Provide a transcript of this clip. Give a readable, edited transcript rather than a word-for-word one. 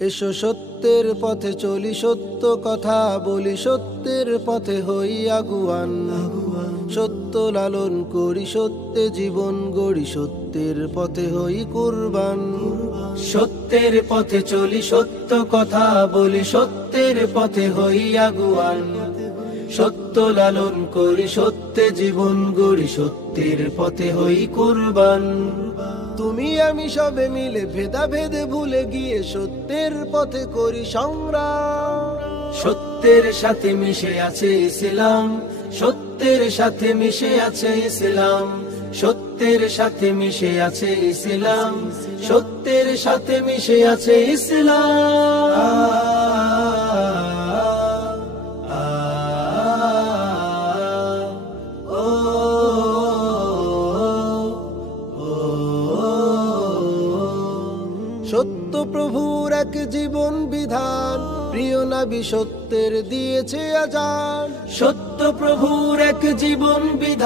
এসো সত্যের পথে চলি, সত্য কথা বলি, সত্যের পথে হই আগুয়ান। সত্য লালন করি, সত্যে জীবন গড়ি, সত্যের পথে হই কুরবান। সত্যের পথে চলি, সত্য কথা বলি, সত্যের পথে হই আগুয়ান। সত্য লালন করি, সত্যে জীবন গড়ি, সত্যের পথে হই কুরবান। তুমি আমি সবে মিলে ভেদাভেদ ভুলে গিয়ে সত্যের পথে করি সংগ্রাম। সত্যের সাথে মিশে আছে ইসলাম, সত্যের সাথে মিশে আছে ইসলাম, সত্যের সাথে মিশে আছে ইসলাম, সত্যের সাথে মিশে আছে ইসলাম। সত্য প্রভুর এক জীবন বিধান, প্রিয় নবী সত্যের দিয়েছে আজান। সত্য প্রভুর এক জীবন বিধান।